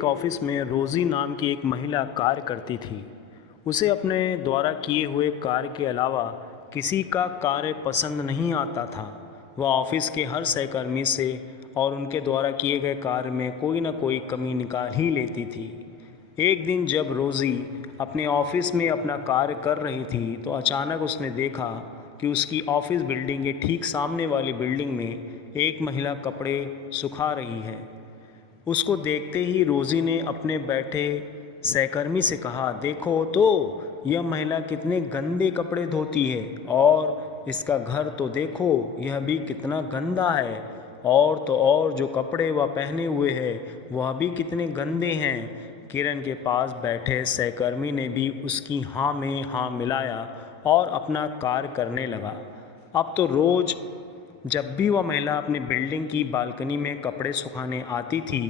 एक ऑफिस में रोज़ी नाम की एक महिला कार्य करती थी। उसे अपने द्वारा किए हुए कार्य के अलावा किसी का कार्य पसंद नहीं आता था। वह ऑफिस के हर सहकर्मी से और उनके द्वारा किए गए कार्य में कोई न कोई कमी निकाल ही लेती थी। एक दिन जब रोज़ी अपने ऑफिस में अपना कार्य कर रही थी तो अचानक उसने देखा कि उसकी ऑफिस बिल्डिंग के ठीक सामने वाली बिल्डिंग में एक महिला कपड़े सुखा रही है। उसको देखते ही रोज़ी ने अपने बैठे सहकर्मी से कहा, देखो तो यह महिला कितने गंदे कपड़े धोती है और इसका घर तो देखो, यह भी कितना गंदा है। और तो और जो कपड़े वह पहने हुए है वह भी कितने गंदे हैं। किरण के पास बैठे सहकर्मी ने भी उसकी हाँ में हाँ मिलाया और अपना कार्य करने लगा। अब तो रोज़ जब भी वह महिला अपनी बिल्डिंग की बालकनी में कपड़े सुखाने आती थी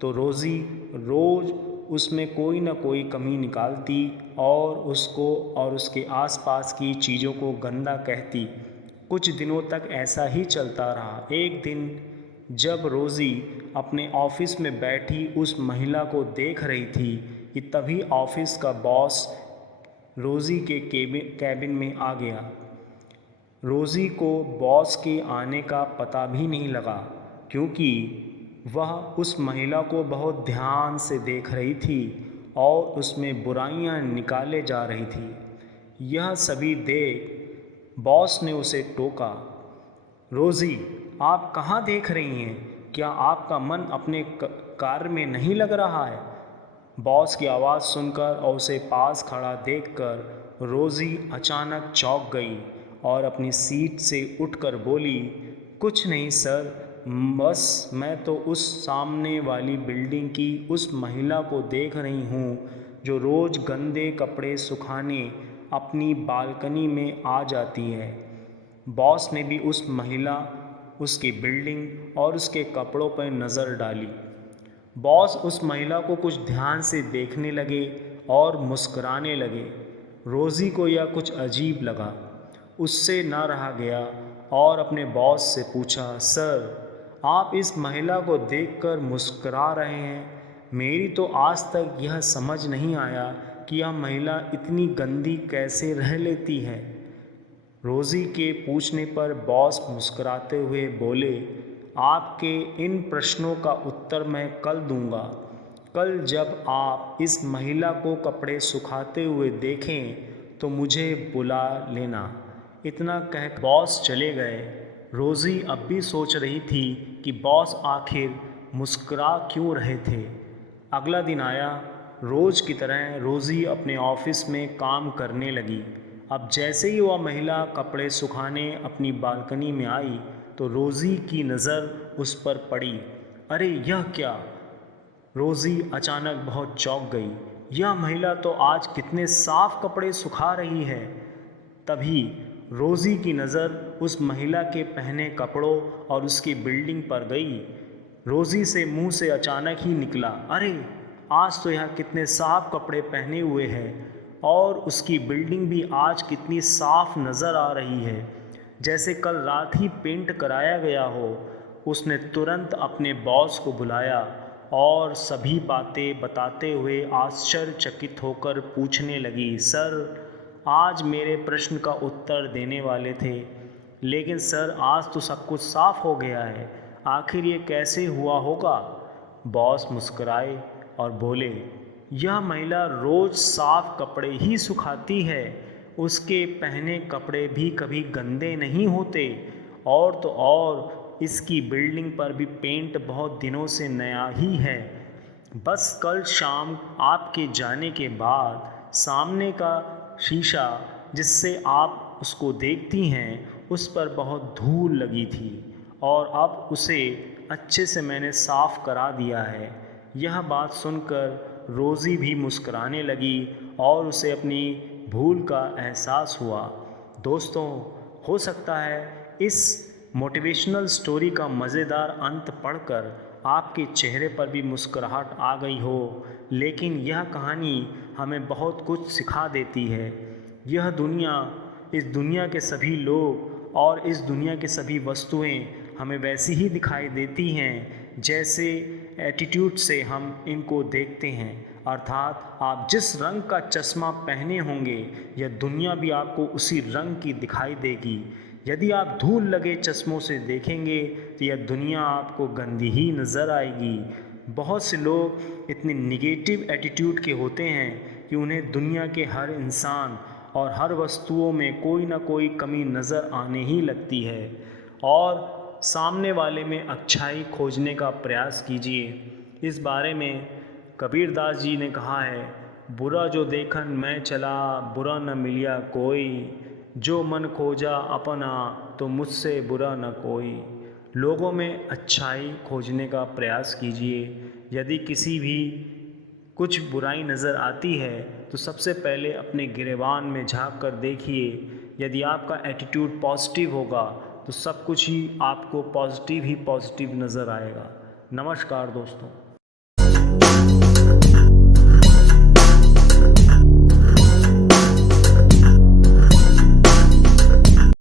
तो रोज़ी रोज़ उसमें कोई न कोई कमी निकालती और उसको और उसके आसपास की चीज़ों को गंदा कहती। कुछ दिनों तक ऐसा ही चलता रहा। एक दिन जब रोज़ी अपने ऑफिस में बैठी उस महिला को देख रही थी कि तभी ऑफिस का बॉस रोज़ी के कैबिन में आ गया। रोज़ी को बॉस के आने का पता भी नहीं लगा क्योंकि वह उस महिला को बहुत ध्यान से देख रही थी और उसमें बुराइयां निकाले जा रही थी। यह सभी देख बॉस ने उसे टोका, रोज़ी आप कहाँ देख रही हैं? क्या आपका मन अपने कार्य में नहीं लग रहा है? बॉस की आवाज़ सुनकर और उसे पास खड़ा देखकर रोज़ी अचानक चौंक गई और अपनी सीट से उठकर बोली, कुछ नहीं सर, बस मैं तो उस सामने वाली बिल्डिंग की उस महिला को देख रही हूँ जो रोज़ गंदे कपड़े सुखाने अपनी बालकनी में आ जाती है। बॉस ने भी उस महिला, उसकी बिल्डिंग और उसके कपड़ों पर नज़र डाली। बॉस उस महिला को कुछ ध्यान से देखने लगे और मुस्कुराने लगे। रोज़ी को यह कुछ अजीब लगा। उससे न रहा गया और अपने बॉस से पूछा, सर आप इस महिला को देखकर मुस्कुरा रहे हैं? मेरी तो आज तक यह समझ नहीं आया कि यह महिला इतनी गंदी कैसे रह लेती है। रोज़ी के पूछने पर बॉस मुस्कुराते हुए बोले, आपके इन प्रश्नों का उत्तर मैं कल दूंगा। कल जब आप इस महिला को कपड़े सुखाते हुए देखें तो मुझे बुला लेना। इतना कह बॉस चले गए। रोज़ी अब भी सोच रही थी कि बॉस आखिर मुस्कुरा क्यों रहे थे। अगला दिन आया। रोज़ की तरह रोज़ी अपने ऑफिस में काम करने लगी। अब जैसे ही वह महिला कपड़े सुखाने अपनी बालकनी में आई तो रोज़ी की नज़र उस पर पड़ी। अरे यह क्या! रोज़ी अचानक बहुत चौंक गई। यह महिला तो आज कितने साफ कपड़े सुखा रही है। तभी रोज़ी की नज़र उस महिला के पहने कपड़ों और उसकी बिल्डिंग पर गई। रोज़ी से मुंह से अचानक ही निकला, अरे आज तो यह कितने साफ कपड़े पहने हुए हैं और उसकी बिल्डिंग भी आज कितनी साफ नज़र आ रही है, जैसे कल रात ही पेंट कराया गया हो। उसने तुरंत अपने बॉस को बुलाया और सभी बातें बताते हुए आश्चर्यचकित होकर पूछने लगी, सर आज मेरे प्रश्न का उत्तर देने वाले थे, लेकिन सर आज तो सब कुछ साफ हो गया है। आखिर ये कैसे हुआ होगा? बॉस मुस्कुराए और बोले, यह महिला रोज़ साफ कपड़े ही सुखाती है। उसके पहने कपड़े भी कभी गंदे नहीं होते और तो और इसकी बिल्डिंग पर भी पेंट बहुत दिनों से नया ही है। बस कल शाम आपके जाने के बाद सामने का शीशा जिससे आप उसको देखती हैं उस पर बहुत धूल लगी थी और अब उसे अच्छे से मैंने साफ़ करा दिया है। यह बात सुनकर रोज़ी भी मुस्कुराने लगी और उसे अपनी भूल का एहसास हुआ। दोस्तों, हो सकता है इस मोटिवेशनल स्टोरी का मज़ेदार अंत पढ़कर आपके चेहरे पर भी मुस्कुराहट आ गई हो, लेकिन यह कहानी हमें बहुत कुछ सिखा देती है। यह दुनिया, इस दुनिया के सभी लोग और इस दुनिया की सभी वस्तुएं हमें वैसी ही दिखाई देती हैं जैसे एटीट्यूड से हम इनको देखते हैं। अर्थात आप जिस रंग का चश्मा पहने होंगे यह दुनिया भी आपको उसी रंग की दिखाई देगी। यदि आप धूल लगे चश्मों से देखेंगे तो यह दुनिया आपको गंदी ही नज़र आएगी। बहुत से लोग इतने निगेटिव एटीट्यूड के होते हैं कि उन्हें दुनिया के हर इंसान और हर वस्तुओं में कोई ना कोई कमी नज़र आने ही लगती है। और सामने वाले में अच्छाई खोजने का प्रयास कीजिए। इस बारे में कबीरदास जी ने कहा है, बुरा जो देखन मैं चला, बुरा न मिलिया कोई, जो मन खोजा अपना, तो मुझसे बुरा न कोई। लोगों में अच्छाई खोजने का प्रयास कीजिए। यदि किसी भी कुछ बुराई नज़र आती है तो सबसे पहले अपने गिरेबान में झांक कर देखिए। यदि आपका एटीट्यूड पॉजिटिव होगा तो सब कुछ ही आपको पॉजिटिव ही पॉजिटिव नज़र आएगा। नमस्कार दोस्तों।